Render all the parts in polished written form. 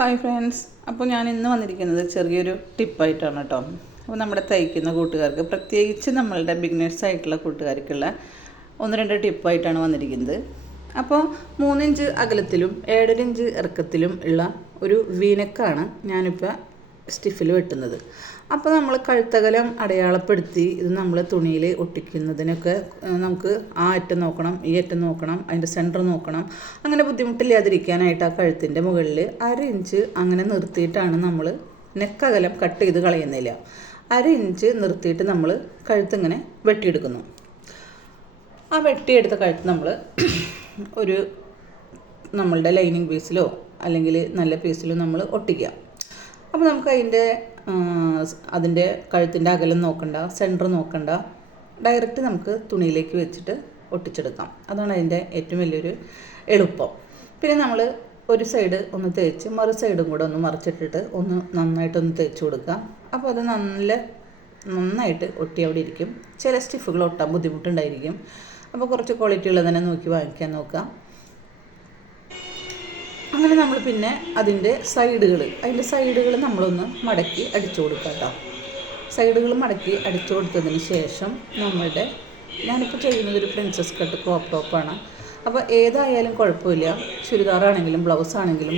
Hi friends, അപ്പോൾ ഞാൻ ഇന്ന് വന്നിരിക്കുന്നത് ചെറിയൊരു ടിപ്പായിട്ടാണ് കേട്ടോ. അപ്പോൾ നമ്മുടെ തയ്ക്കുന്ന കൂട്ടുകാർക്ക്, പ്രത്യേകിച്ച് നമ്മളുടെ ബിഗിനേഴ്സ് ആയിട്ടുള്ള കൂട്ടുകാർക്കുള്ള 1-2 ടിപ്പായിട്ടാണ് വന്നിരിക്കുന്നത്. അപ്പോൾ 3 ഇഞ്ച് അകലത്തിലും 7.5 ഇഞ്ച് ഇറക്കത്തിലും ഉള്ള ഒരു വീനക്കാണ് ഞാനിപ്പോൾ സ്റ്റിഫിൽ വെട്ടുന്നത്. അപ്പോൾ നമ്മൾ കഴുത്തകലം അടയാളപ്പെടുത്തി ഇത് നമ്മൾ തുണിയിൽ ഒട്ടിക്കുന്നതിനൊക്കെ നമുക്ക് ആ അറ്റം നോക്കണം, ഈ അറ്റം നോക്കണം, അതിൻ്റെ സെൻറ്റർ നോക്കണം. അങ്ങനെ ബുദ്ധിമുട്ടില്ലാതിരിക്കാനായിട്ട് ആ കഴുത്തിൻ്റെ മുകളിൽ 1/2 ഇഞ്ച് അങ്ങനെ നിർത്തിയിട്ടാണ് നമ്മൾ നെക്കകലം കട്ട് ചെയ്ത് കളയുന്നില്ല. 1/2 ഇഞ്ച് നിർത്തിയിട്ട് നമ്മൾ കഴുത്തിങ്ങനെ വെട്ടിയെടുക്കുന്നു. ആ വെട്ടിയെടുത്ത കഴുത്ത് നമ്മൾ ഒരു നമ്മളുടെ ലൈനിങ് പീസിലോ അല്ലെങ്കിൽ നല്ല പീസിലോ നമ്മൾ ഒട്ടിക്കുക. അപ്പോൾ നമുക്ക് അതിൻ്റെ കഴുത്തിൻ്റെ അകലം നോക്കണ്ട, സെൻറ്റർ നോക്കണ്ട, ഡയറക്റ്റ് നമുക്ക് തുണിയിലേക്ക് വെച്ചിട്ട് ഒട്ടിച്ചെടുക്കാം. അതാണ് അതിൻ്റെ ഏറ്റവും വലിയൊരു എളുപ്പം. പിന്നെ നമ്മൾ ഒരു സൈഡ് ഒന്ന് തേച്ച് മറു സൈഡും കൂടെ ഒന്ന് മറിച്ചിട്ടിട്ട് ഒന്ന് നന്നായിട്ടൊന്ന് തേച്ച് കൊടുക്കുക. അപ്പോൾ അത് നന്നായിട്ട് ഒട്ടി അവിടെ ഇരിക്കും. ചില സ്റ്റിഫുകൾ ഒട്ടാൻ ബുദ്ധിമുട്ടുണ്ടായിരിക്കും. അപ്പോൾ കുറച്ച് ക്വാളിറ്റി ഉള്ളത് തന്നെ നോക്കി വാങ്ങിക്കാൻ നോക്കുക. അങ്ങനെ നമ്മൾ പിന്നെ അതിൻ്റെ സൈഡുകൾ നമ്മളൊന്ന് മടക്കി അടിച്ചു കൊടുക്കുക കേട്ടോ. സൈഡുകൾ മടക്കി അടിച്ചു കൊടുത്തതിന് ശേഷം ഞാനിപ്പോൾ ചെയ്യുന്നത് ഒരു പ്രിൻസസ് കട്ട് ക്രോപ്പ് ടോപ്പാണ്. അപ്പോൾ ഏതായാലും കുഴപ്പമില്ല, ചുരിദാറാണെങ്കിലും ബ്ലൗസ് ആണെങ്കിലും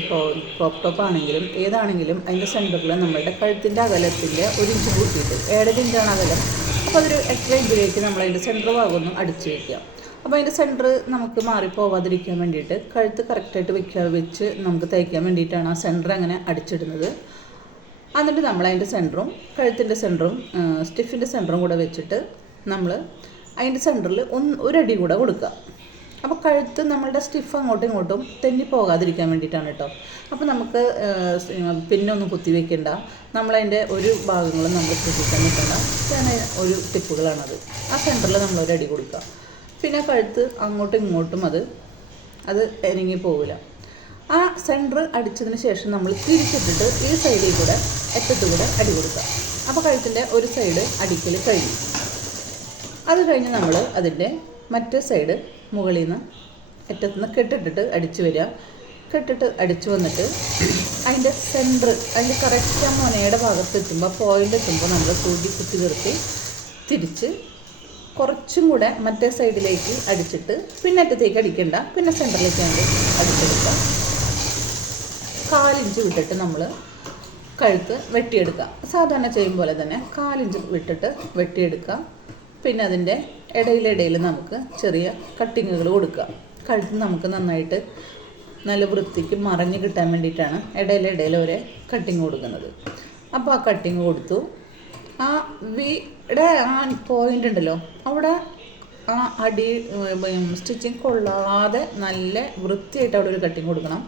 ക്രോപ്പ് ടോപ്പ് ആണെങ്കിലും ഏതാണെങ്കിലും അതിൻ്റെ സെൻറ്ററിൽ നമ്മളുടെ കഴുത്തിൻ്റെ അകലത്തിൻ്റെ 1 ഇഞ്ച് കൂട്ടിയിട്ട് 7.5 ഇഞ്ചാണ് അകലം. അപ്പോൾ അതൊരു 8 ഇഞ്ചിലേക്ക് നമ്മൾ അതിൻ്റെ സെൻറ്റർ ഭാഗം ഒന്ന് അടിച്ചു വയ്ക്കുക. അപ്പോൾ അതിൻ്റെ സെൻറ്റർ നമുക്ക് മാറിപ്പോവാതിരിക്കാൻ വേണ്ടിയിട്ട് കഴുത്ത് കറക്റ്റായിട്ട് വെച്ച് നമുക്ക് തയ്ക്കാൻ വേണ്ടിയിട്ടാണ് ആ സെൻറ്റർ അങ്ങനെ അടിച്ചിടുന്നത്. എന്നിട്ട് നമ്മൾ അതിൻ്റെ സെൻറ്ററും കഴുത്തിൻ്റെ സെൻറ്ററും സ്റ്റിഫിൻ്റെ സെൻറ്ററും കൂടെ വെച്ചിട്ട് നമ്മൾ അതിൻ്റെ സെൻറ്ററിൽ ഒരടി കൂടെ കൊടുക്കുക. അപ്പോൾ കഴുത്ത് നമ്മളുടെ സ്റ്റിഫ് അങ്ങോട്ടും ഇങ്ങോട്ടും തെന്നി പോകാതിരിക്കാൻ വേണ്ടിയിട്ടാണ് കേട്ടോ. അപ്പോൾ നമുക്ക് പിന്നൊന്നും കുത്തി വയ്ക്കേണ്ട, നമ്മളതിൻ്റെ ഒരു ഭാഗങ്ങളും നമ്മൾ ശ്രദ്ധിക്കാൻ നിൽക്കേണ്ട. ഒരു ടിപ്പുകളാണത്. ആ സെൻറ്ററിൽ നമ്മൾ ഒരടി കൊടുക്കുക. പിന്നെ കഴുത്ത് അങ്ങോട്ടും ഇങ്ങോട്ടും അത് ഇറങ്ങി പോവില്ല. ആ സെൻറ്റർ അടിച്ചതിന് ശേഷം നമ്മൾ തിരിച്ചിട്ടിട്ട് ഈ സൈഡിൽ കൂടെ അറ്റത്ത് കൂടെ അടി കൊടുക്കുക. അപ്പോൾ കഴുത്തിൻ്റെ ഒരു സൈഡ് അടിക്കൽ കഴിഞ്ഞു. അത് കഴിഞ്ഞ് നമ്മൾ അതിൻ്റെ മറ്റേ സൈഡ് മുകളിൽ നിന്ന് അറ്റത്ത് നിന്ന് കെട്ടിട്ടിട്ട് അടിച്ചു വരിക. കെട്ടിട്ട് അടിച്ചു വന്നിട്ട് അതിൻ്റെ സെൻറ്റർ അതിൻ്റെ കറക്റ്റ് ആ മുനയുടെ ഭാഗത്ത് എത്തുമ്പോൾ പോയിൻ്റ് എത്തുമ്പോൾ നമ്മൾ സൂചി കുത്തി നിർത്തി തിരിച്ച് കുറച്ചും കൂടെ മറ്റേ സൈഡിലേക്ക് അടിച്ചിട്ട് പിന്നെ അറ്റത്തേക്ക് അടിക്കണ്ട, പിന്നെ സെൻറ്ററിലേക്ക് വേണ്ടി അടിച്ചെടുക്കുക. 1/4 ഇഞ്ച് വിട്ടിട്ട് നമ്മൾ കഴുത്ത് വെട്ടിയെടുക്കുക. സാധാരണ ചെയ്യും പോലെ തന്നെ 1/4 ഇഞ്ച് വിട്ടിട്ട് വെട്ടിയെടുക്കുക. പിന്നെ അതിൻ്റെ ഇടയിൽ നമുക്ക് ചെറിയ കട്ടിങ്ങുകൾ കൊടുക്കുക. കഴുത്ത് നമുക്ക് നന്നായിട്ട് നല്ല വൃത്തിക്ക് മറഞ്ഞ് കിട്ടാൻ വേണ്ടിയിട്ടാണ് ഇടയിൽ ഒരേ കട്ടിങ് കൊടുക്കുന്നത്. അപ്പോൾ ആ കട്ടിങ് കൊടുത്തു. ആ വിയുടെ ആ പോയിൻ്റ് ഉണ്ടല്ലോ, അവിടെ ആ അടി സ്റ്റിച്ചിങ് കൊള്ളാതെ നല്ല വൃത്തിയായിട്ട് അവിടെ ഒരു കട്ടിങ് കൊടുക്കണം.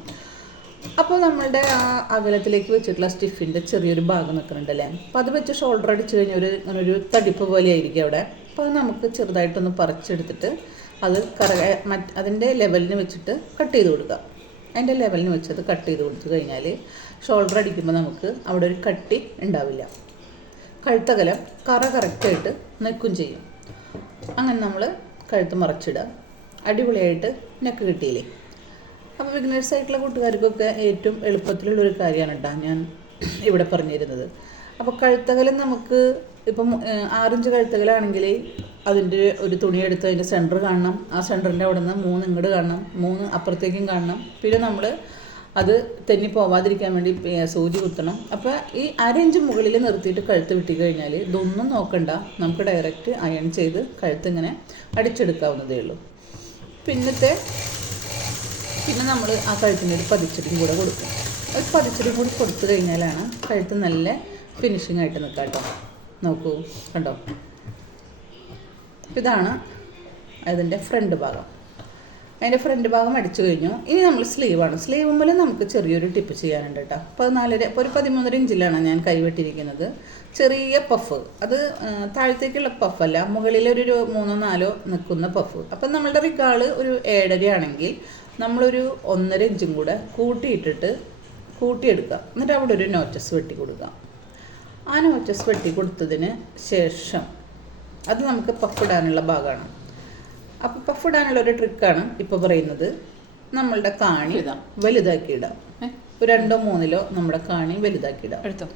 അപ്പോൾ നമ്മളുടെ ആ അകലത്തിലേക്ക് വെച്ചിട്ടുള്ള സ്റ്റിഫിൻ്റെ ചെറിയൊരു ഭാഗം നിൽക്കുന്നുണ്ടല്ലേ, അപ്പോൾ അത് വെച്ച് ഷോൾഡർ അടിച്ച് കഴിഞ്ഞാൽ ഒരു തടിപ്പ് പോലെ ആയിരിക്കും അവിടെ. അപ്പോൾ അത് നമുക്ക് ചെറുതായിട്ടൊന്ന് പറിച്ചെടുത്തിട്ട് അത് അതിൻ്റെ ലെവലിന് വെച്ചിട്ട് കട്ട് ചെയ്ത് കൊടുക്കുക. അതിൻ്റെ ലെവലിന് വെച്ചത് കട്ട് ചെയ്ത് കൊടുത്തു കഴിഞ്ഞാൽ ഷോൾഡർ അടിക്കുമ്പോൾ നമുക്ക് അവിടെ ഒരു കട്ടി ഉണ്ടാവില്ല. കഴുത്തകലം കറക്റ്റായിട്ട് നിൽക്കും ചെയ്യും. അങ്ങനെ നമ്മൾ കഴുത്ത് മറച്ചിടുക. അടിപൊളിയായിട്ട് നെക്ക് കിട്ടിയില്ലേ. അപ്പോൾ ബിഗിനേഴ്സ് ആയിട്ടുള്ള കൂട്ടുകാർക്കൊക്കെ ഏറ്റവും എളുപ്പത്തിലുള്ളൊരു കാര്യമാണ് കേട്ടോ ഞാൻ ഇവിടെ പറഞ്ഞിരുന്നത്. അപ്പോൾ കഴുത്തകലം നമുക്ക് ഇപ്പം 6 ഇഞ്ച് കഴുത്തകലാണെങ്കിൽ അതിൻ്റെ ഒരു തുണി എടുത്ത് അതിൻ്റെ സെൻറ്റർ കാണണം. ആ സെൻറ്ററിൻ്റെ അവിടെ നിന്ന് 3 ഇങ്ങോട്ട് കാണണം, 3 അപ്പുറത്തേക്കും കാണണം. പിന്നെ നമ്മൾ അത് തെന്നി പോവാതിരിക്കാൻ വേണ്ടി സൂചി കുത്തണം. അപ്പോൾ ഈ 1/2 ഇഞ്ച് മുകളിൽ നിർത്തിയിട്ട് കഴുത്ത് വെട്ടി കഴിഞ്ഞാൽ ഇതൊന്നും നോക്കണ്ട, നമുക്ക് ഡയറക്റ്റ് അയൺ ചെയ്ത് കഴുത്ത് ഇങ്ങനെ അടിച്ചെടുക്കാവുന്നതേ ഉള്ളൂ. പിന്നെ നമ്മൾ ആ കഴുത്തിൻ്റെ ഒരു പതിച്ചടിയും കൂടെ കൊടുക്കും. ഒരു പതിച്ചടിയും കൂടി കൊടുത്തു കഴിഞ്ഞാലാണ് കഴുത്ത് നല്ല ഫിനിഷിംഗ് ആയിട്ട് നിൽക്കുക കേട്ടോ. നോക്കൂ, കണ്ടോ, ഇതാണ് അതിൻ്റെ ഫ്രണ്ട് ഭാഗം. അതിൻ്റെ ഫ്രണ്ട് ഭാഗം അടിച്ചു കഴിഞ്ഞു. ഇനി നമ്മൾ സ്ലീവാണ്. സ്ലീവുമ്പോൾ നമുക്ക് ചെറിയൊരു ടിപ്പ് ചെയ്യാനുണ്ട് കേട്ടോ. 14 ഇപ്പോൾ ഒരു 13.5 ഇഞ്ചിലാണ് ഞാൻ കൈവെട്ടിയിരിക്കുന്നത്. ചെറിയ പഫ്, അത് താഴത്തേക്കുള്ള പഫല്ല, മുകളിലൊരു 3-4 നിൽക്കുന്ന പഫ്. അപ്പം നമ്മളുടെ റിഗാള് ഒരു 7.5 ആണെങ്കിൽ നമ്മളൊരു 1.5 ഇഞ്ചും കൂടെ കൂട്ടിയെടുക്കുക. എന്നിട്ട് അവിടെ ഒരു നോച്ചസ് വെട്ടി കൊടുക്കുക. ആ നോച്ചസ് വെട്ടി കൊടുത്തതിന് ശേഷം അത് നമുക്ക് പഫ് ഇടാനുള്ള ഭാഗമാണ്. അപ്പോൾ പഫ് ഇടാനുള്ള ഒരു ട്രിക്കാണ് ഇപ്പോൾ പറയുന്നത്. നമ്മളുടെ കാണി വലുതാക്കി ഇടാം. ഒരു 2-3 നമ്മുടെ കാണി വലുതാക്കി ഇടാം.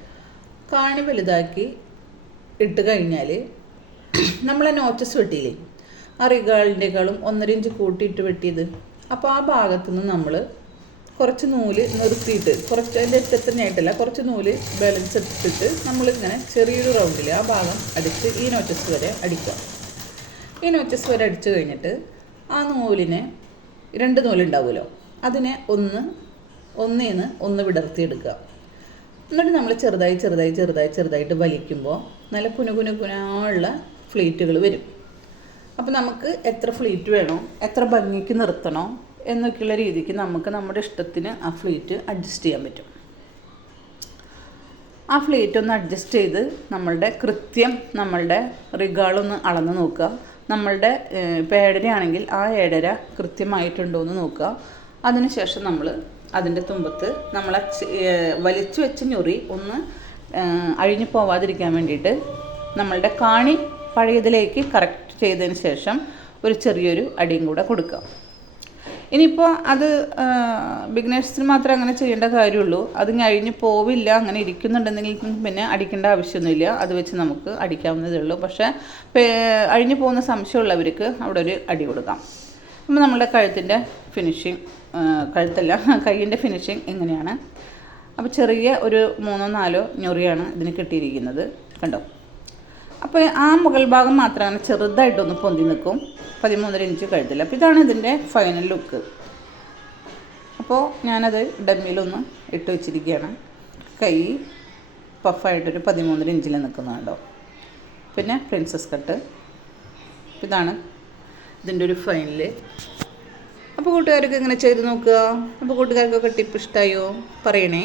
കാണി വലുതാക്കി ഇട്ട് കഴിഞ്ഞാൽ നമ്മളെ നോച്ചസ് വെട്ടിയില്ലേ, ആ റിഗാളിൻ്റെക്കാളും 1.5 ഇഞ്ച് കൂട്ടിയിട്ട് വെട്ടിയത്. അപ്പോൾ ആ ഭാഗത്തുനിന്ന് നമ്മൾ കുറച്ച് നൂല് നിർത്തിയിട്ട്, കുറച്ച് അതിൻ്റെ എത്തനായിട്ടല്ല, കുറച്ച് നൂല് ബാലൻസ് എടുത്തിട്ട് നമ്മളിങ്ങനെ ചെറിയൊരു റൗണ്ടിൽ ആ ഭാഗം അടിച്ച് ഈ നോച്ചസ് വരെ അടിക്കുക. ഈ നോച്ചസ് വരെ അടിച്ചു കഴിഞ്ഞിട്ട് ആ നൂലിനെ 2 നൂലുണ്ടാവുമല്ലോ, അതിനെ ഒന്ന് വിടർത്തിയെടുക്കുക. എന്നിട്ട് നമ്മൾ ചെറുതായിട്ട് വലിക്കുമ്പോൾ നല്ല കുനുകുനുള്ള ഫ്ലീറ്റുകൾ വരും. അപ്പോൾ നമുക്ക് എത്ര ഫ്ലീറ്റ് വേണോ, എത്ര ഭംഗിക്ക് നിർത്തണോ എന്നൊക്കെയുള്ള രീതിക്ക് നമുക്ക് നമ്മുടെ ഇഷ്ടത്തിന് ആ ഫ്ലീറ്റ് അഡ്ജസ്റ്റ് ചെയ്യാൻ പറ്റും. ആ ഫ്ലീറ്റ് ഒന്ന് അഡ്ജസ്റ്റ് ചെയ്ത് നമ്മളുടെ റിഗാളൊന്ന് അളന്ന് നോക്കുക. നമ്മളുടെ പേടരയാണെങ്കിൽ ആ ഏടര കൃത്യമായിട്ടുണ്ടോ എന്ന് നോക്കുക. അതിനുശേഷം നമ്മൾ അതിൻ്റെ തുമ്പത്ത് നമ്മൾ വലിച്ചു വെച്ച ഞൊറി ഒന്ന് അഴിഞ്ഞു പോവാതിരിക്കാൻ വേണ്ടിയിട്ട് നമ്മളുടെ കാണി പഴയതിലേക്ക് കറക്റ്റ് ചെയ്തതിന് ശേഷം ഒരു ചെറിയൊരു അടിയും കൂടെ കൊടുക്കുക. ഇനിയിപ്പോൾ അത് ബിഗിനേഴ്സിന് മാത്രമേ അങ്ങനെ ചെയ്യേണ്ട കാര്യമുള്ളൂ. അത് അഴിഞ്ഞു പോവില്ല, അങ്ങനെ ഇരിക്കുന്നുണ്ടെങ്കിൽ പിന്നെ അടിക്കേണ്ട ആവശ്യമൊന്നുമില്ല. അത് വെച്ച് നമുക്ക് അടിക്കാവുന്നതേ ഉള്ളൂ. പക്ഷേ അഴിഞ്ഞു പോകുന്ന സംശയമുള്ളവർക്ക് അവിടെ ഒരു അടി കൊടുക്കാം. അപ്പോൾ നമ്മളുടെ കഴുത്തിൻ്റെ ഫിനിഷിങ്, കൈയിൻ്റെ ഫിനിഷിങ് എങ്ങനെയാണ്? അപ്പോൾ ചെറിയ ഒരു 3-4 ഞൊറിയാണ് ഇതിന് കിട്ടിയിരിക്കുന്നത്, കണ്ടോ? അപ്പോൾ ആ മുകൾ ഭാഗം മാത്രം അങ്ങനെ ചെറുതായിട്ടൊന്ന് പൊന്തി നിൽക്കും. 13.5 ഇഞ്ച് കഴുത്തില്ല. അപ്പോൾ ഇതാണ് ഇതിൻ്റെ ഫൈനൽ ലുക്ക്. അപ്പോൾ ഞാനത് ഡമ്മിയിലൊന്ന് ഇട്ട് വെച്ചിരിക്കുകയാണ്. കൈ പഫായിട്ടൊരു 13.5 ഇഞ്ചിൽ നിൽക്കുന്നുണ്ടോ. പിന്നെ പ്രിൻസസ് കട്ട്. ഇതാണ് ഇതിൻ്റെ ഒരു ഫൈനൽ. അപ്പോൾ കൂട്ടുകാർക്ക് ഇങ്ങനെ ചെയ്ത് നോക്കുക. അപ്പോൾ കൂട്ടുകാർക്കൊക്കെ ടിപ്പ് ഇഷ്ടമായോ പറയണേ.